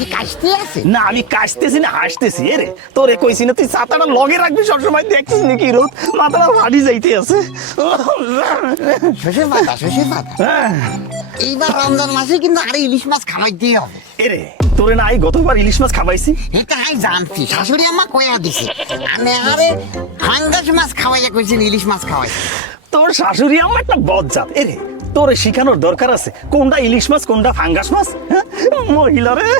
কি কাশতে আছে? না আমি কাশতেছি না হাসতেছি। এরে তোরে কইছি না তুই ছাতাটা লগে রাখবি সবসময়, দেখছিস নাকি রোদ মাথাটা ফাটি যাইতে আছে। শ্বশুর বাবা এইবার রমজান মাসে কিন্তু আরে ইলিশ মাছ খাওয়াইতেই হবে। এরে তোরে না গতবার ইলিশ মাছ খাওয়াইছি। এটা আমি জানছি, শাশুড়ি আম্মা কইয়া দিছে। আরে ফাঙ্গাস মাছ খাওয়াইয়া কইছেন ইলিশ মাছ খাওয়াইছে। তোর শাশুড়ি আমার একটা বজ্জাত। এরে তোরে শিখানোর দরকার আছে কোনটা ইলিশ মাছ কোনটা ফাঙ্গাস মাছ। মহিলা রে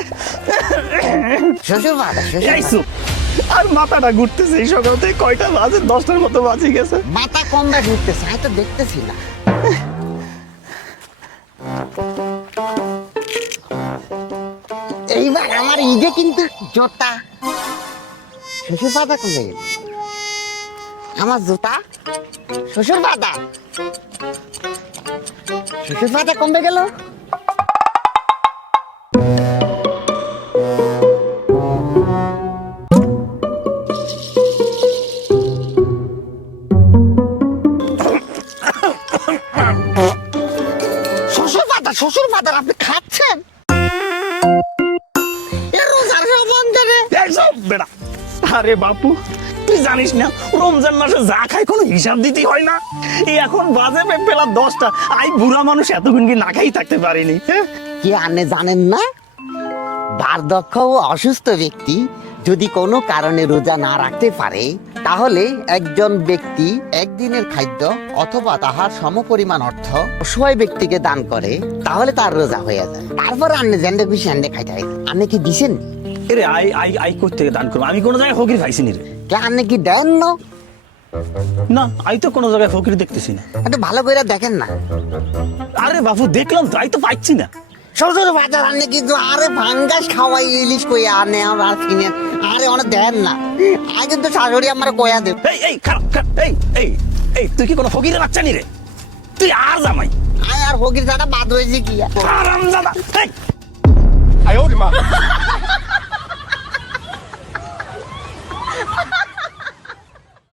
শ্বশুর বাবা আর মাথাটা ঘুরতেছে এই সকাল থেকে। কয়টা বাজে? 10টার মতো বাজে গেছে। মাথা কোনটা ঘুরতেছে আমি তো দেখতেছি না। এইবার আমার ঈদে কিন্তু জোতা। শ্বশুর বাবা কমে গেল আমার জুতা। শ্বশুর বাবা কমবে গেল। শ্বশুর বাবা আপনি খাচ্ছেন? আরে বাপু তুই জানিস না রমজান মাসে যা খাই কোনো হিসাব দিতে হয় না। এই এখন বাজে বেলা 10টা, আই বুড়া মানুষ এতক্ষণ কি না খাই থাকতে পারিনি। কি আপনি জানেন না, বার্ধক্য ও অসুস্থ ব্যক্তি যদি কোনো কারণে রোজা না রাখতে পারে তাহলে একজন ব্যক্তি একদিনের খাদ্য অথবা তাহার সমপরিমাণ অর্থ অসহায় ব্যক্তিকে দান করে তাহলে তার রোজা হয়ে যায়। তারপর আপনি জেন্ডে খুশি এন্ডে খাইতে হয়। আপনি কি দিছেন? এরে আই আই আই করতে দান করবো? আমি কোনো জায়গায় ফকির খাইছি নি রে। কে আপনি কি দেন না? না আই তো কোনো জায়গায় ফকির দেখতেছি না। একটু ভালো করে দেখেন না। আরে বাপু দেখলাম তো, আই তো পাচ্ছি না। শ্বশুর বাজার আনে কিন্তু আরে ভাঙ্গাস খাওয়াই ইলিশ কই আনে আর কিনে আরে অনেক দেন না। আই কিন্তু শাশুড়ি আমার কয়া দেব। এই এই খারাপ এই এই এই তুই কি কোনো ফকিরের বাচ্চা নি রে? তুই আর জামাই আয় আর ফকির দাদা বাদ হয়েছে কি হারামজাদা। এই哎呦我的妈！